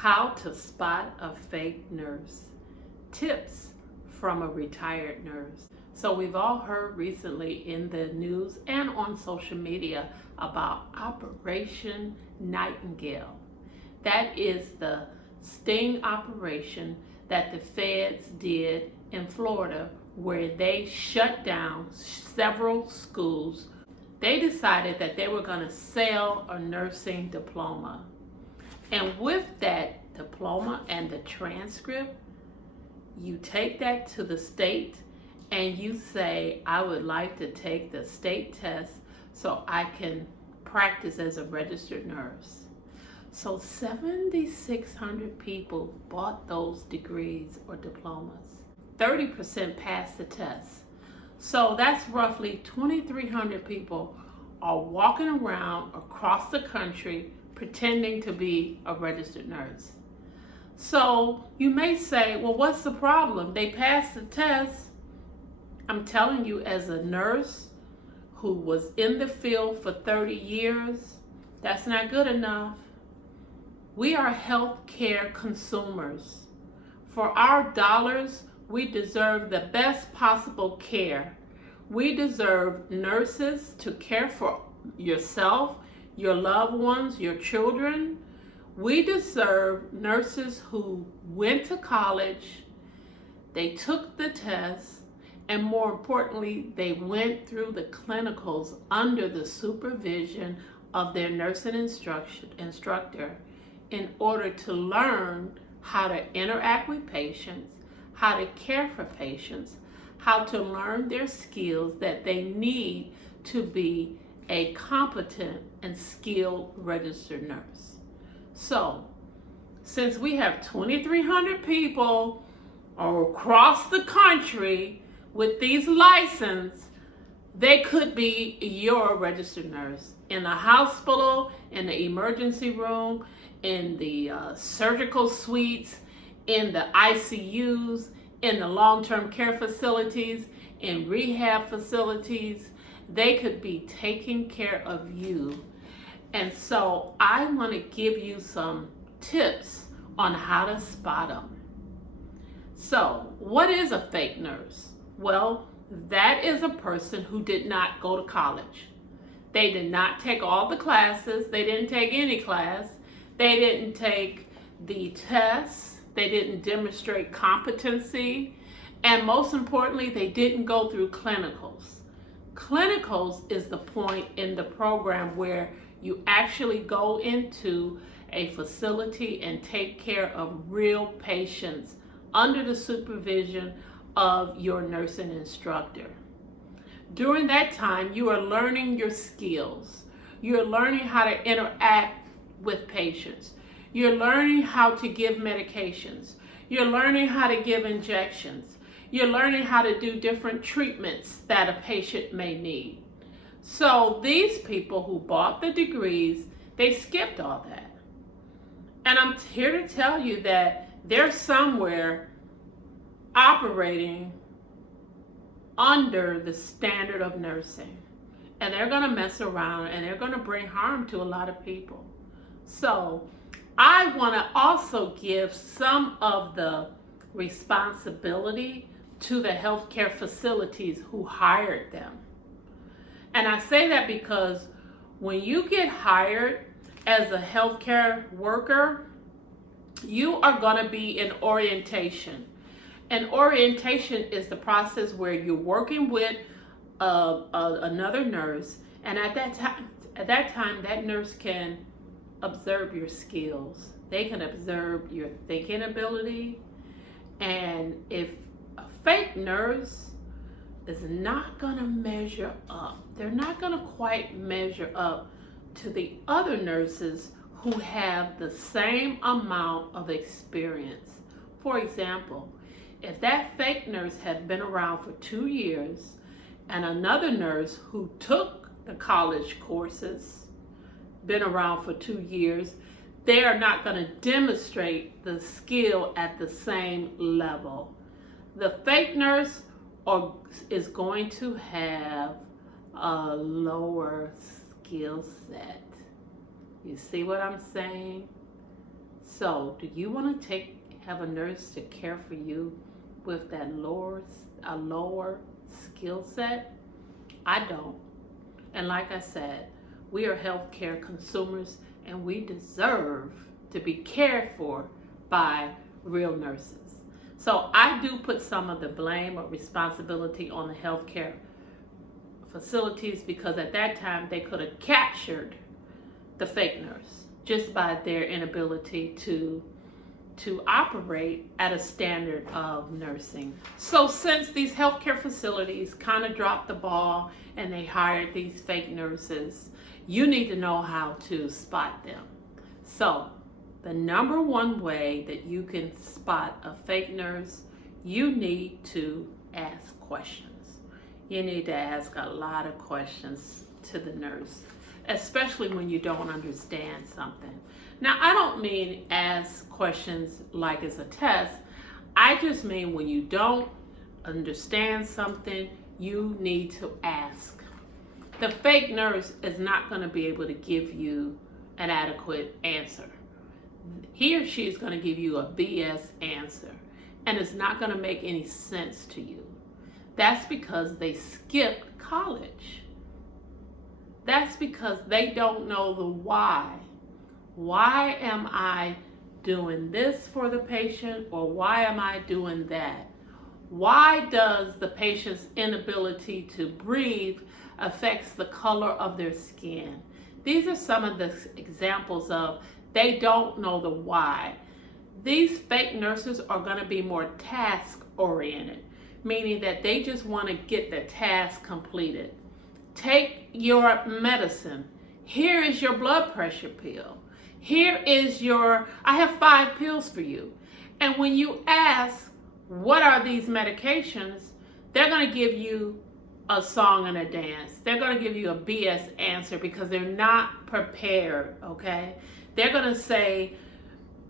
How to spot a fake nurse. Tips from a retired nurse. So we've all heard recently in the news and on social media about Operation Nightingale. That is the sting operation that the feds did in Florida, where they shut down several schools. They decided that they were going to sell a nursing diploma. And with that diploma and the transcript, you take that to the state and you say, I would like to take the state test so I can practice as a registered nurse. So 7,600 people bought those degrees or diplomas. 30% passed the test. So that's roughly 2,300 people are walking around across the country pretending to be a registered nurse. So you may say, well, what's the problem? They passed the test. I'm telling you, as a nurse who was in the field for 30 years, that's not good enough. We are healthcare consumers. For our dollars, we deserve the best possible care. We deserve nurses to care for yourself, your loved ones, your children. We deserve nurses who went to college, they took the test, and more importantly, they went through the clinicals under the supervision of their nursing instructor in order to learn how to interact with patients, how to care for patients, how to learn their skills that they need to be a competent and skilled registered nurse. So, since we have 2,300 people across the country with these licenses, they could be your registered nurse in the hospital, in the emergency room, in the surgical suites, in the ICUs, in the long-term care facilities, in rehab facilities. They could be taking care of you. And so I want to give you some tips on how to spot them. So, what is a fake nurse? Well, that is a person who did not go to college. They did not take all the classes. They didn't take any class. They didn't take the tests. They didn't demonstrate competency. And most importantly, they didn't go through clinicals. Clinicals is the point in the program where you actually go into a facility and take care of real patients under the supervision of your nursing instructor. During that time, you are learning your skills. You're learning how to interact with patients. You're learning how to give medications. You're learning how to give injections. You're learning how to do different treatments that a patient may need. So these people who bought the degrees, they skipped all that. And I'm here to tell you that they're somewhere operating under the standard of nursing. And they're going to mess around and they're going to bring harm to a lot of people. So I want to also give some of the responsibility to the healthcare facilities who hired them. And I say that because when you get hired as a healthcare worker, you are going to be in orientation. And orientation is the process where you're working with another nurse, and at that time, that nurse can observe your skills. They can observe your thinking ability, and if a fake nurse is not going to measure up, they're not going to quite measure up to the other nurses who have the same amount of experience. For example, if that fake nurse had been around for 2 years and another nurse who took the college courses, been around for 2 years, they are not going to demonstrate the skill at the same level. The fake nurse is going to have a lower skill set. You see what I'm saying? So, do you want to have a nurse to care for you with a lower skill set? I don't. And like I said, we are healthcare consumers and we deserve to be cared for by real nurses. So I do put some of the blame or responsibility on the healthcare facilities, because at that time they could have captured the fake nurse just by their inability to operate at a standard of nursing. So since these healthcare facilities kind of dropped the ball and they hired these fake nurses, you need to know how to spot them. So the number one way that you can spot a fake nurse, you need to ask questions. You need to ask a lot of questions to the nurse, especially when you don't understand something. Now, I don't mean ask questions like it's a test. I just mean when you don't understand something, you need to ask. The fake nurse is not going to be able to give you an adequate answer. He or she is going to give you a BS answer, and it's not going to make any sense to you. That's because they skipped college. That's because they don't know the why. Why am I doing this for the patient, or why am I doing that? Why does the patient's inability to breathe affects the color of their skin? These are some of the examples of they don't know the why. These fake nurses are going to be more task oriented, meaning that they just want to get the task completed. Take your medicine. Here is your blood pressure pill. Here is I have 5 pills for you. And when you ask, what are these medications? They're going to give you a song and a dance. They're going to give you a BS answer because they're not prepared, okay? They're going to say,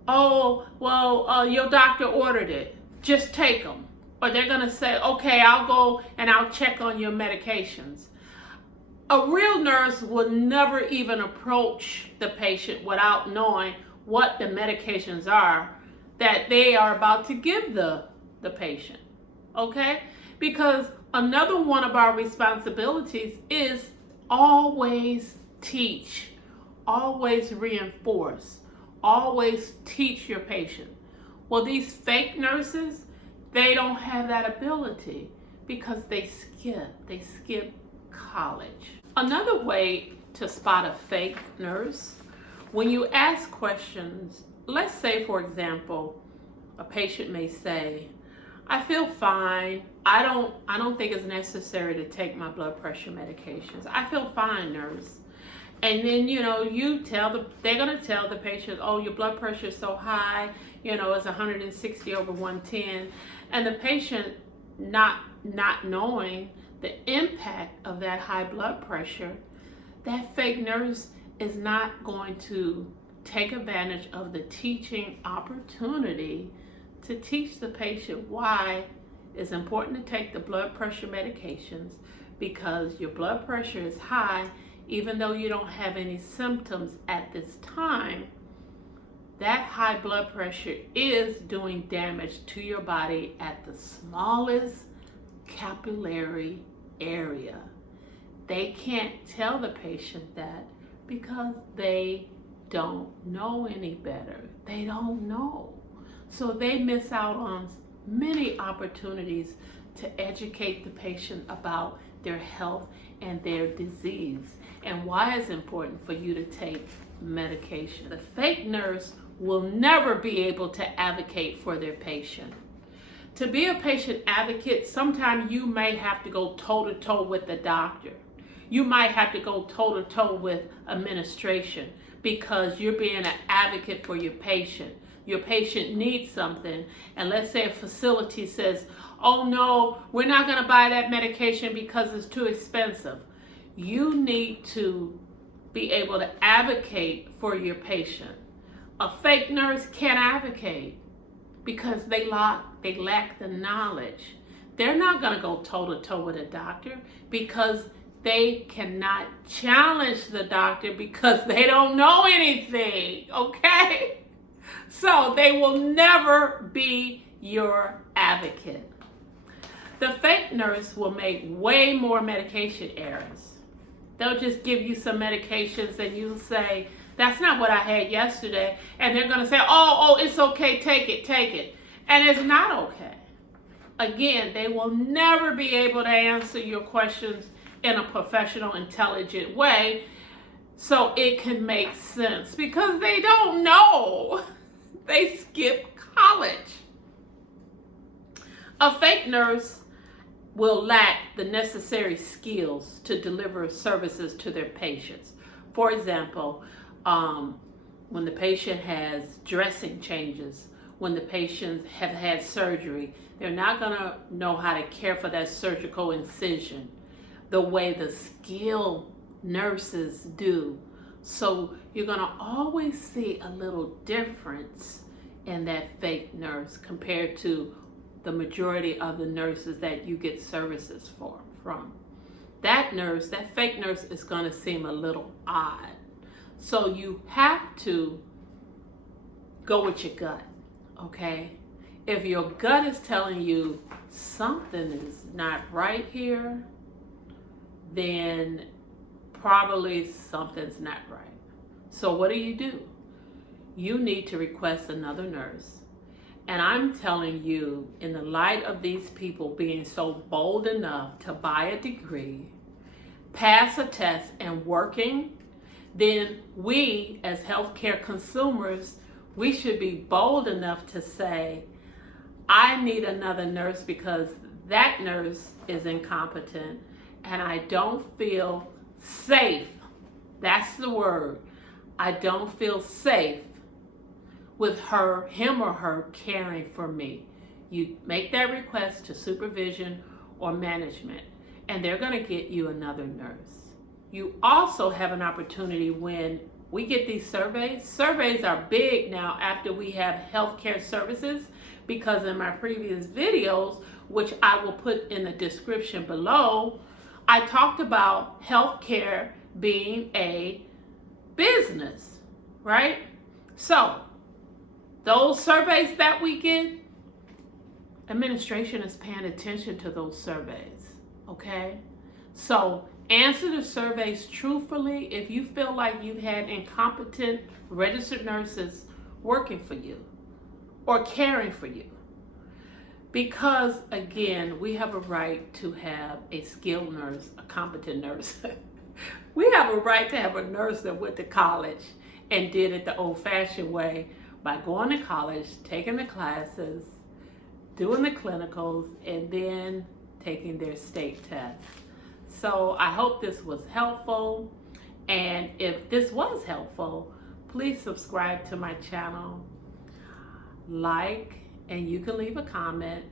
oh, well, your doctor ordered it. Just take them. Or they're going to say, okay, I'll go and I'll check on your medications. A real nurse would never even approach the patient without knowing what the medications are that they are about to give the patient, okay? Because another one of our responsibilities is always teach, always reinforce, always teach your patient. Well, these fake nurses, they don't have that ability because they skip college. Another way to spot a fake nurse, when you ask questions, let's say, for example, a patient may say, I feel fine. I don't think it's necessary to take my blood pressure medications. I feel fine, nurse. And then, they're going to tell the patient, oh, your blood pressure is so high, it's 160 over 110. And the patient not knowing the impact of that high blood pressure, that fake nurse is not going to take advantage of the teaching opportunity to teach the patient why it's important to take the blood pressure medications, because your blood pressure is high even though you don't have any symptoms at this time. That high blood pressure is doing damage to your body at the smallest capillary area. They can't tell the patient that because they don't know any better. They don't know. So they miss out on many opportunities to educate the patient about their health and their disease and why it's important for you to take medication. The fake nurse will never be able to advocate for their patient. To be a patient advocate, sometimes you may have to go toe-to-toe with the doctor. You might have to go toe-to-toe with administration because you're being an advocate for your patient. Your patient needs something, and let's say a facility says, oh no, we're not going to buy that medication because it's too expensive. You need to be able to advocate for your patient. A fake nurse can't advocate because they lack the knowledge. They're not going to go toe-to-toe with a doctor because they cannot challenge the doctor because they don't know anything, okay? So they will never be your advocate. The fake nurse will make way more medication errors. They'll just give you some medications and you'll say, that's not what I had yesterday. And they're going to say, oh, it's okay, take it. And it's not okay. Again, they will never be able to answer your questions in a professional, intelligent way so it can make sense because they don't know. They skip college. A fake nurse will lack the necessary skills to deliver services to their patients. For example, when the patient has dressing changes, when the patients have had surgery, they're not going to know how to care for that surgical incision the way the skilled nurses do. So you're going to always see a little difference in that fake nurse compared to the majority of the nurses that you get services from. That nurse, that fake nurse, is going to seem a little odd. So you have to go with your gut, okay? If your gut is telling you something is not right here, then probably something's not right. So what do? You need to request another nurse. And I'm telling you, in the light of these people being so bold enough to buy a degree, pass a test, and working, then we as healthcare consumers, we should be bold enough to say, I need another nurse because that nurse is incompetent and I don't feel safe. That's the word. I don't feel safe with him or her caring for me. You make that request to supervision or management, and they're going to get you another nurse. You also have an opportunity when we get these surveys. Surveys are big now after we have healthcare services, because in my previous videos, which I will put in the description below, I talked about healthcare being a business, right? So those surveys that we get, administration is paying attention to those surveys, okay? So answer the surveys truthfully if you feel like you've had incompetent registered nurses working for you or caring for you. Because, again, we have a right to have a skilled nurse, a competent nurse. We have a right to have a nurse that went to college and did it the old-fashioned way by going to college, taking the classes, doing the clinicals, and then taking their state tests. So I hope this was helpful. And if this was helpful, please subscribe to my channel, like, and you can leave a comment.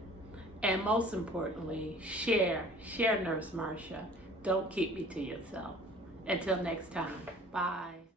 And most importantly, share Nurse Marsha. Don't keep me to yourself. Until next time, bye.